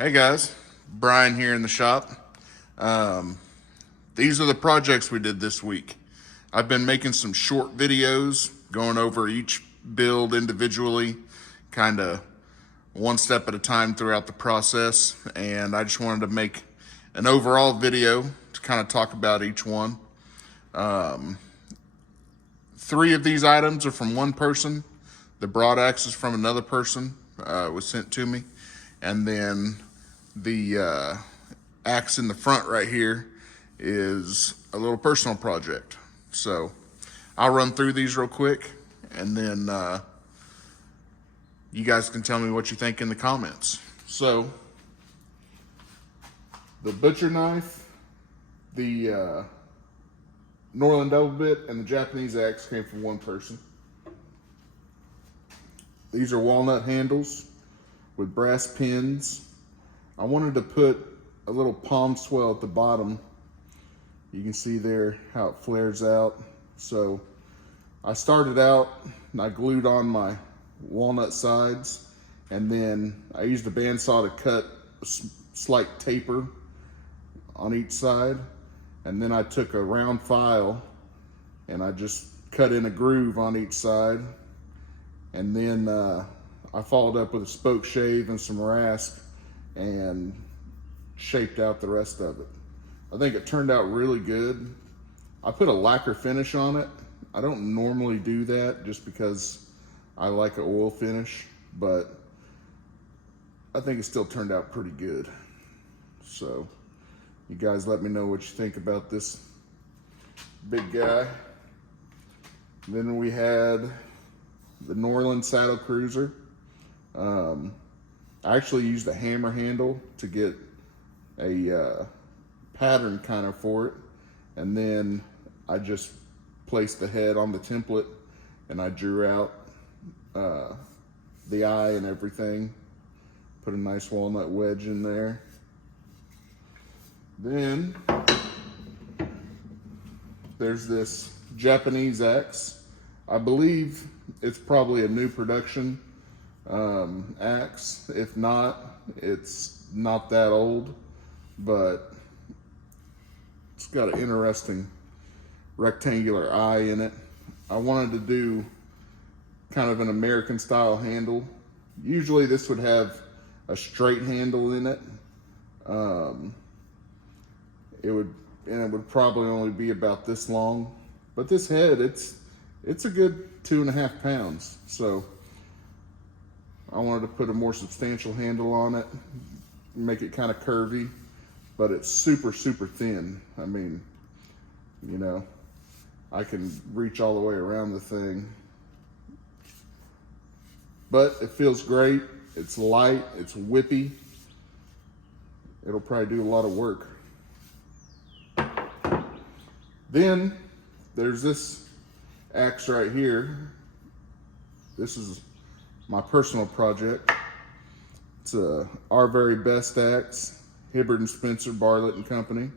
Hey guys, Brian here in the shop. These are the projects we did this week. I've been making some short videos going over each build individually, kind of one step at a time throughout the process. And I just wanted to make an overall video to kind of talk about each one. Three of these items are from one person. The broad axe is from another person, was sent to me. And then the axe in the front right here is a little personal project. So I'll run through these real quick, and then you guys can tell me what you think in the comments. So the butcher knife, the Norlund double bit, and the Japanese axe came from one person. These are walnut handles with brass pins. I wanted to put a little palm swell at the bottom. You can see there how it flares out. So I started out and I glued on my walnut sides, and then I used a bandsaw to cut a slight taper on each side. And then I took a round file and I just cut in a groove on each side. And then I followed up with a spoke shave and some rasp and shaped out the rest of it. I think it turned out really good. I put a lacquer finish on it. I don't normally do that just because I like an oil finish, but I think it still turned out pretty good. So you guys let me know what you think about this big guy. Then we had the Norlund saddle cruiser. I actually used a hammer handle to get a pattern kind of for it, and then I just placed the head on the template and I drew out the eye and everything, put a nice walnut wedge in there. Then there's this Japanese axe. I believe it's probably a new production axe. If not, it's not that old, but it's got an interesting rectangular eye in it. I wanted to do kind of an American style handle. Usually this would have a straight handle in it. It would probably only be about this long, but this head, it's a good 2.5 pounds. So I wanted to put a more substantial handle on it, make it kind of curvy, but it's super, super thin. I mean, you know, I can reach all the way around the thing, but it feels great. It's light, it's whippy. It'll probably do a lot of work. Then there's this axe right here. This is my personal project. It's Our Very Best axe, Hibbard and Spencer, Bartlett and Company.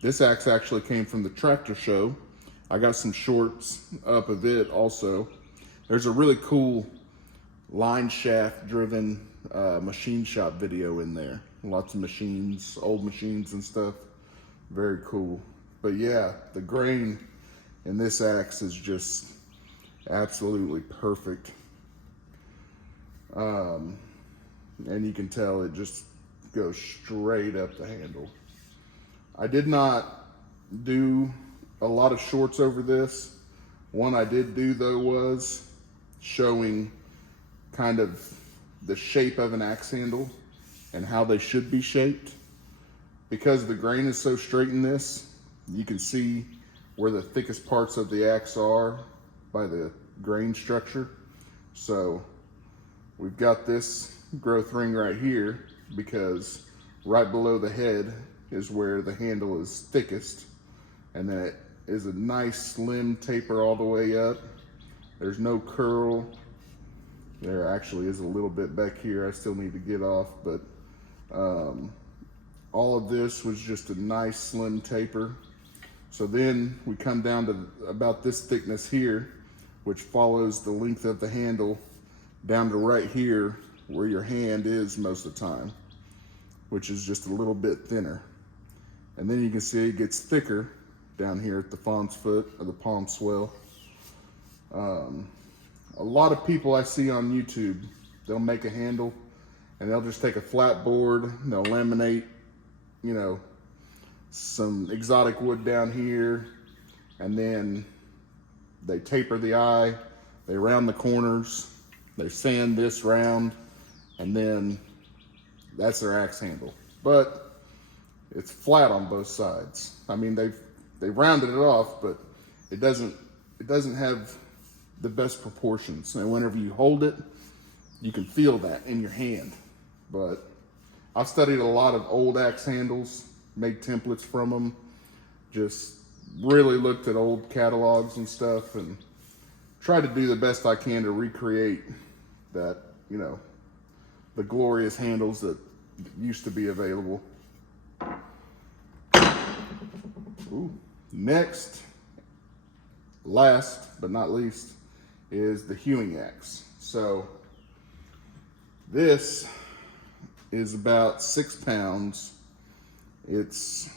This axe actually came from the tractor show. I got some shorts up of it also. There's a really cool line shaft driven machine shop video in there. Lots of machines, old machines and stuff. Very cool. But yeah, the grain in this axe is just absolutely perfect. And you can tell it just goes straight up the handle. I did not do a lot of shorts over this. One I did do though was showing kind of the shape of an axe handle and how they should be shaped. Because the grain is so straight in this, you can see where the thickest parts of the axe are by the grain structure. So we've got this growth ring right here because right below the head is where the handle is thickest, and then it is a nice slim taper all the way up. There's no curl. There actually is a little bit back here I still need to get off, but all of this was just a nice slim taper. So then we come down to about this thickness here, which follows the length of the handle down to right here where your hand is most of the time, which is just a little bit thinner. And then you can see it gets thicker down here at the fawn's foot or the palm swell. A lot of people I see on YouTube, they'll make a handle and they'll just take a flat board and they'll laminate, you know, some exotic wood down here, and then they taper the eye, they round the corners, they sand this round, and then that's their axe handle. But it's flat on both sides. I mean, they rounded it off, but it doesn't have the best proportions. And whenever you hold it, you can feel that in your hand. But I've studied a lot of old axe handles, made templates from them, just really looked at old catalogs and stuff and tried to do the best I can to recreate that, you know, the glorious handles that used to be available. Ooh. Next, last but not least, is the hewing axe. So this is about 6 pounds. It's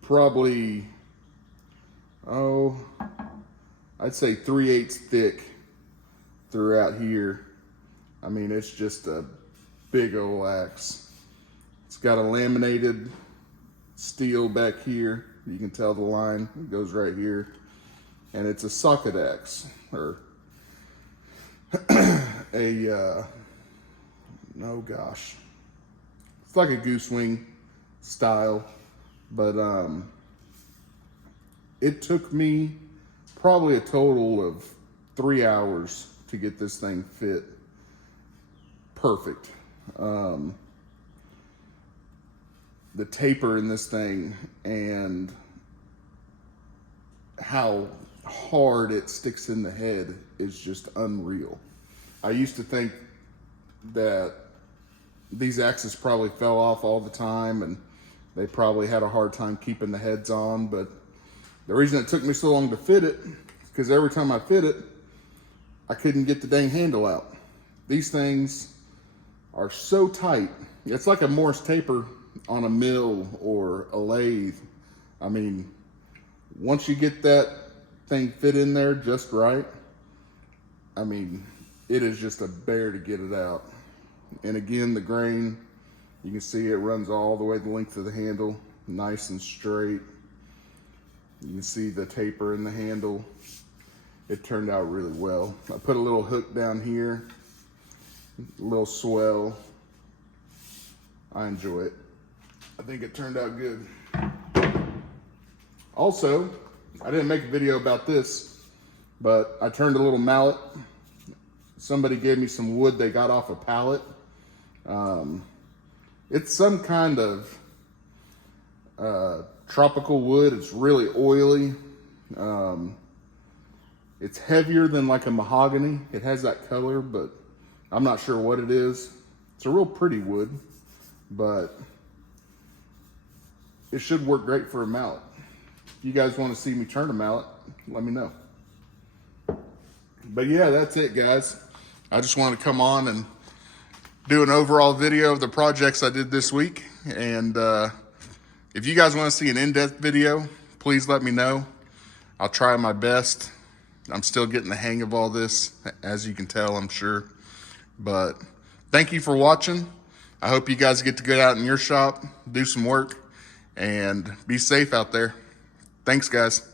probably, I'd say 3/8 thick throughout here. I mean, it's just a big old axe. It's got a laminated steel back here. You can tell the line, it goes right here. And it's a socket axe, or it's like a Goose Wing style, but it took me probably a total of 3 hours to get this thing fit perfect. The taper in this thing and how hard it sticks in the head is just unreal. I used to think that these axes probably fell off all the time and they probably had a hard time keeping the heads on, but the reason it took me so long to fit it is because every time I fit it, I couldn't get the dang handle out. These things are so tight. It's like a Morse taper on a mill or a lathe. I mean, once you get that thing fit in there just right, I mean, it is just a bear to get it out. And again, the grain, you can see it runs all the way the length of the handle, nice and straight. You can see the taper in the handle. It turned out really well. I put a little hook down here, a little swell. I enjoy it. I think it turned out good. Also, I didn't make a video about this, but I turned a little mallet. Somebody gave me some wood they got off a pallet. It's some kind of tropical wood. It's really oily. It's heavier than like a mahogany. It has that color, but I'm not sure what it is. It's a real pretty wood, but it should work great for a mallet. If you guys want to see me turn a mallet, let me know. But yeah, that's it, guys. I just want to come on and do an overall video of the projects I did this week. And if you guys want to see an in-depth video, please let me know. I'll try my best. I'm still getting the hang of all this, as you can tell, I'm sure. But thank you for watching. I hope you guys get to get out in your shop, do some work, and be safe out there. Thanks, guys.